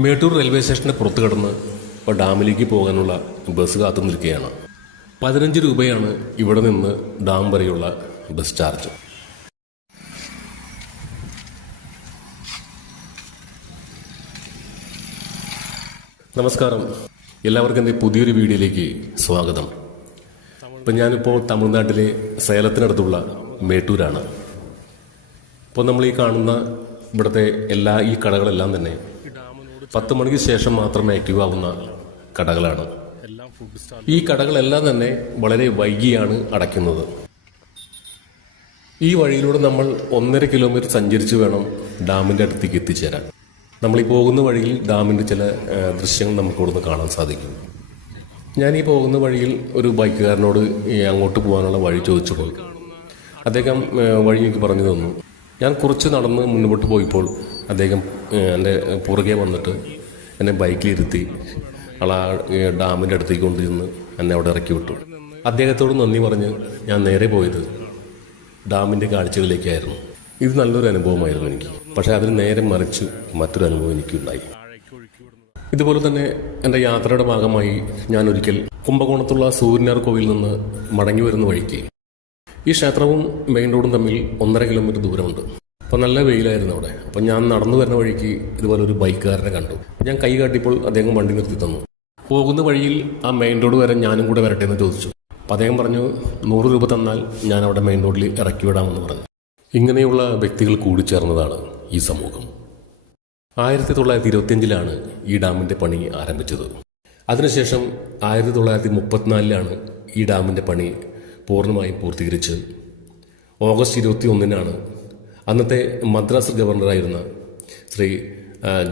Mettur railway സ്റ്റേഷൻ്റെ പുറത്ത് കടന്ന് ഇപ്പോൾ ഡാമിലേക്ക് പോകാനുള്ള ബസ് കാത്തു നിൽക്കുകയാണ്. 15 രൂപയാണ് ഇവിടെ നിന്ന് ഡാം വരെയുള്ള ബസ് ചാർജ്. നമസ്കാരം, എല്ലാവർക്കും എൻ്റെ പുതിയൊരു വീഡിയോയിലേക്ക് സ്വാഗതം. ഇപ്പം ഞാനിപ്പോൾ തമിഴ്നാട്ടിലെ സേലത്തിനടുത്തുള്ള മേട്ടൂരാണ്. ഇപ്പോൾ നമ്മൾ ഈ കാണുന്ന ഇവിടുത്തെ ഈ കടകളെല്ലാം തന്നെ 10 മണിക്ക് ശേഷം മാത്രമേ ആക്റ്റീവ് ആവുന്ന കടകളാണ്. ഈ കടകളെല്ലാം തന്നെ വളരെ വൈകിയാണ് അടയ്ക്കുന്നത്. ഈ വഴിയിലൂടെ നമ്മൾ 1.5 കിലോമീറ്റർ സഞ്ചരിച്ച് വേണം ഡാമിൻ്റെ അടുത്തേക്ക് എത്തിച്ചേരാൻ. നമ്മൾ ഈ പോകുന്ന വഴിയിൽ ഡാമിൻ്റെ ചില ദൃശ്യങ്ങൾ നമുക്ക് ഇവിടുന്ന് കാണാൻ സാധിക്കും. ഞാൻ ഈ പോകുന്ന വഴിയിൽ ഒരു ബൈക്കുകാരനോട് അങ്ങോട്ട് പോകാനുള്ള വഴി ചോദിച്ചപ്പോൾ അദ്ദേഹം വഴി എനിക്ക് പറഞ്ഞു തന്നു. ഞാൻ കുറച്ച് നടന്ന് മുന്നോട്ട് പോയപ്പോൾ അദ്ദേഹം എൻ്റെ പുറകെ വന്നിട്ട് എന്നെ ബൈക്കിലിരുത്തി ഡാമിൻ്റെ അടുത്തേക്ക് കൊണ്ടുചെന്ന് എന്നെ അവിടെ ഇറക്കി വിട്ടു. അദ്ദേഹത്തോട് നന്ദി പറഞ്ഞ് ഞാൻ നേരെ പോയത് ഡാമിൻ്റെ കാഴ്ചകളിലേക്കായിരുന്നു. ഇത് നല്ലൊരു അനുഭവമായിരുന്നു എനിക്ക്. പക്ഷേ അതിന് നേരെ മറിച്ച് മറ്റൊരു അനുഭവം എനിക്കുണ്ടായി. ഇതുപോലെ തന്നെ എൻ്റെ യാത്രയുടെ ഭാഗമായി ഞാൻ ഒരിക്കൽ കുംഭകോണത്തുള്ള സൂര്യനാർ കോവിലിൽ നിന്ന് മടങ്ങി വരുന്ന വഴിക്ക് ഈ ക്ഷേത്രവും മെയിൻ റോഡും തമ്മിൽ 1.5 കിലോമീറ്റർ ദൂരമുണ്ട്. അപ്പോൾ നല്ല വെയിലായിരുന്നു അവിടെ. അപ്പോൾ ഞാൻ നടന്നു വരുന്ന വഴിക്ക് ഇതുപോലെ ഒരു ബൈക്കുകാരനെ കണ്ടു. ഞാൻ കൈ കാട്ടിയപ്പോൾ അദ്ദേഹം വണ്ടി നിർത്തി തന്നു. പോകുന്ന വഴിയിൽ ആ മെയിൻ റോഡ് വരെ ഞാനും കൂടെ വരട്ടെ എന്ന് ചോദിച്ചു. അപ്പോൾ അദ്ദേഹം പറഞ്ഞു 100 രൂപ തന്നാൽ ഞാൻ അവിടെ മെയിൻ റോഡിൽ ഇറക്കി വിടാമെന്ന് പറഞ്ഞു. ഇങ്ങനെയുള്ള വ്യക്തികൾ കൂടിച്ചേർന്നതാണ് ഈ സമൂഹം. 1925 ഈ ഡാമിൻ്റെ പണി ആരംഭിച്ചത്. അതിനുശേഷം 1934 ഈ ഡാമിൻ്റെ പണി പൂർണ്ണമായും പൂർത്തീകരിച്ച് ഓഗസ്റ്റ് 21 അന്നത്തെ മദ്രാസ് ഗവർണറായിരുന്ന ശ്രീ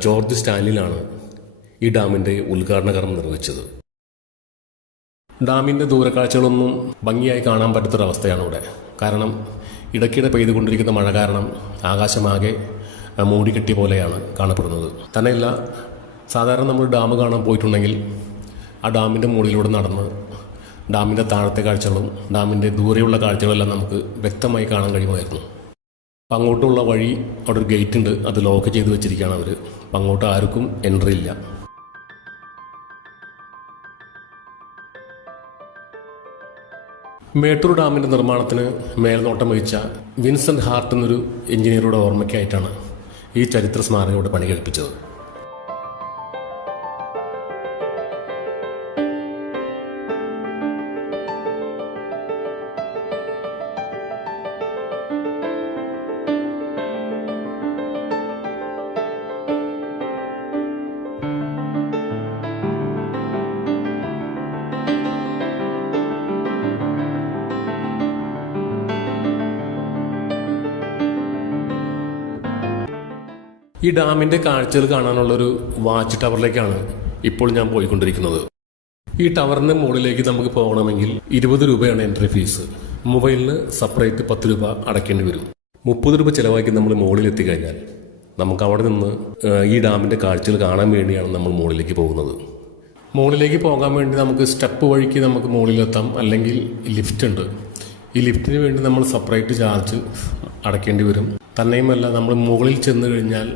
ജോർജ് സ്റ്റാലിനാണ് ഈ ഡാമിൻ്റെ ഉദ്ഘാടന കർമ്മം നിർവഹിച്ചത്. ഡാമിൻ്റെ ദൂരക്കാഴ്ചകളൊന്നും ഭംഗിയായി കാണാൻ പറ്റാത്തൊരവസ്ഥയാണ് ഇവിടെ. കാരണം ഇടയ്ക്കിടെ പെയ്തുകൊണ്ടിരിക്കുന്ന മഴ കാരണം ആകാശമാകെ മൂടിക്കെട്ടിയ പോലെയാണ് കാണപ്പെടുന്നത്. തന്നെയല്ല, സാധാരണ നമ്മൾ ഡാം കാണാൻ പോയിട്ടുണ്ടെങ്കിൽ ആ ഡാമിൻ്റെ മുകളിലൂടെ നടന്ന് ഡാമിൻ്റെ താഴത്തെ കാഴ്ചകളും ഡാമിൻ്റെ ദൂരെയുള്ള കാഴ്ചകളെല്ലാം നമുക്ക് വ്യക്തമായി കാണാൻ കഴിയുമായിരുന്നു. അപ്പം അങ്ങോട്ടുള്ള വഴി അവിടെ ഒരു ഗേറ്റ് ഉണ്ട്, അത് ലോക്ക് ചെയ്ത് വെച്ചിരിക്കുകയാണ് അവർ. അപ്പം അങ്ങോട്ട് ആർക്കും എൻട്രി ഇല്ല. മേട്ടൂർ ഡാമിൻ്റെ നിർമ്മാണത്തിന് മേൽനോട്ടം വഹിച്ച വിൻസെൻ്റ് ഹാർട്ട് എന്നൊരു എഞ്ചിനീയറുടെ ഓർമ്മയ്ക്കായിട്ടാണ് ഈ ചരിത്ര സ്മാരകം ഇവിടെ പണി കഴിപ്പിച്ചത്. ഈ ഡാമിൻ്റെ കാഴ്ചകൾ കാണാനുള്ളൊരു വാച്ച് ടവറിലേക്കാണ് ഇപ്പോൾ ഞാൻ പോയിക്കൊണ്ടിരിക്കുന്നത്. ഈ ടവറിൻ്റെ മുകളിലേക്ക് നമുക്ക് പോകണമെങ്കിൽ 20 രൂപയാണ് എൻട്രി ഫീസ്. മൊബൈലിന് സെപ്പറേറ്റ് 10 രൂപ അടയ്ക്കേണ്ടി വരും. 30 രൂപ ചിലവാക്കി നമ്മൾ മുകളിൽ എത്തിക്കഴിഞ്ഞാൽ നമുക്ക് അവിടെ നിന്ന് ഈ ഡാമിൻ്റെ കാഴ്ചകൾ കാണാൻ വേണ്ടിയാണ് നമ്മൾ മുകളിലേക്ക് പോകുന്നത്. മുകളിലേക്ക് പോകാൻ വേണ്ടി നമുക്ക് സ്റ്റെപ്പ് വഴിക്ക് നമുക്ക് മുകളിലെത്താം, അല്ലെങ്കിൽ ലിഫ്റ്റ് ഉണ്ട്. ഈ ലിഫ്റ്റിന് വേണ്ടി നമ്മൾ സെപ്പറേറ്റ് ചാർജ് അടയ്ക്കേണ്ടി വരും. തന്നെയുമല്ല, നമ്മൾ മുകളിൽ ചെന്ന് കഴിഞ്ഞാൽ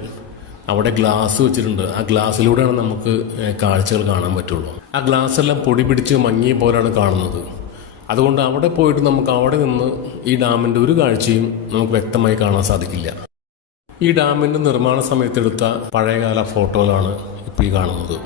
അവിടെ ഗ്ലാസ് വെച്ചിട്ടുണ്ട്. ആ ഗ്ലാസ്സിലൂടെയാണ് നമുക്ക് കാഴ്ചകൾ കാണാൻ പറ്റുള്ളൂ. ആ ഗ്ലാസ് എല്ലാം പൊടി പിടിച്ച് മങ്ങിയ പോലെയാണ് കാണുന്നത്. അതുകൊണ്ട് അവിടെ പോയിട്ട് നമുക്ക് അവിടെ നിന്ന് ഈ ഡാമിൻ്റെ ഒരു കാഴ്ചയും നമുക്ക് വ്യക്തമായി കാണാൻ സാധിക്കില്ല. ഈ ഡാമിൻ്റെ നിർമ്മാണ സമയത്തെടുത്ത പഴയകാല ഫോട്ടോകളാണ് ഇപ്പോൾ ഈ കാണുന്നത്.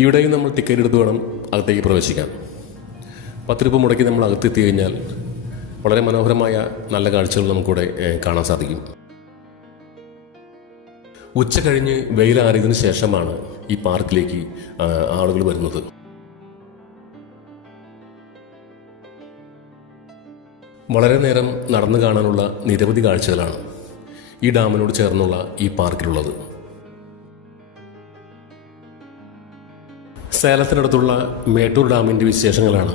ഇവിടെയും നമ്മൾ ടിക്കറ്റ് എടുത്ത് വേണം അകത്തേക്ക് പ്രവേശിക്കാൻ. 10 രൂപ മുടക്കി നമ്മൾ അകത്തെത്തി കഴിഞ്ഞാൽ വളരെ മനോഹരമായ നല്ല കാഴ്ചകൾ നമുക്കിവിടെ കാണാൻ സാധിക്കും. ഉച്ച കഴിഞ്ഞ് വെയിലാറിയതിനു ശേഷമാണ് ഈ പാർക്കിലേക്ക് ആളുകൾ വരുന്നത്. വളരെ നേരം നടന്നു കാണാനുള്ള നിരവധി കാഴ്ചകളാണ് ഈ ഡാമിനോട് ചേർന്നുള്ള ഈ പാർക്കിലുള്ളത്. സേലത്തിനടുത്തുള്ള മേട്ടൂർ ഡാമിൻ്റെ വിശേഷങ്ങളാണ്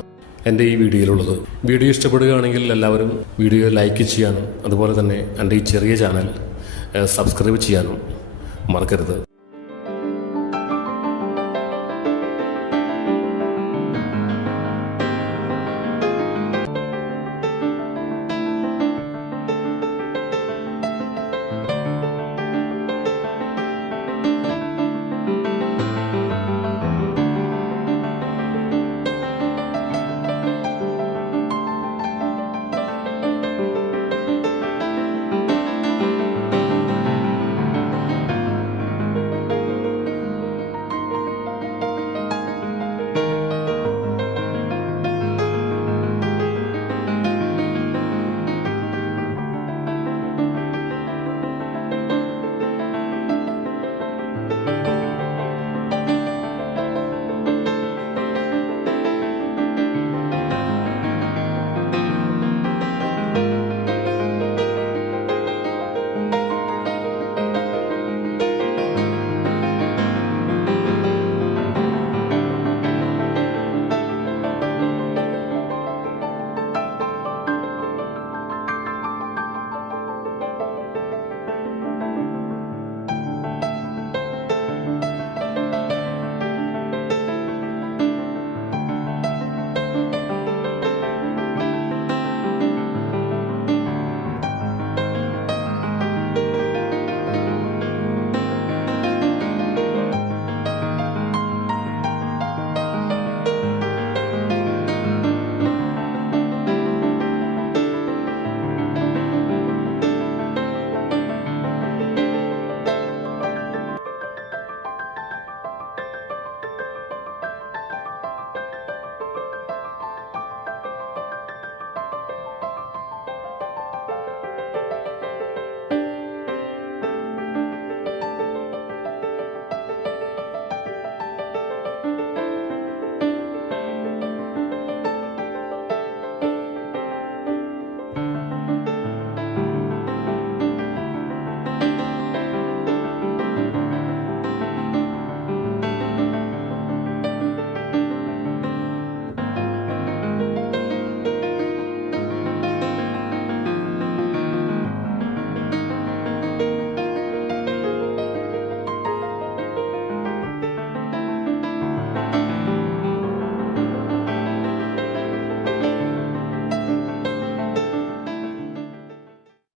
എൻ്റെ ഈ വീഡിയോയിലുള്ളത്. വീഡിയോ ഇഷ്ടപ്പെടുകയാണെങ്കിൽ എല്ലാവരും വീഡിയോ ലൈക്ക് ചെയ്യാനും അതുപോലെ തന്നെ എൻ്റെ ഈ ചെറിയ ചാനൽ സബ്സ്ക്രൈബ് ചെയ്യാനും മറക്കരുത്.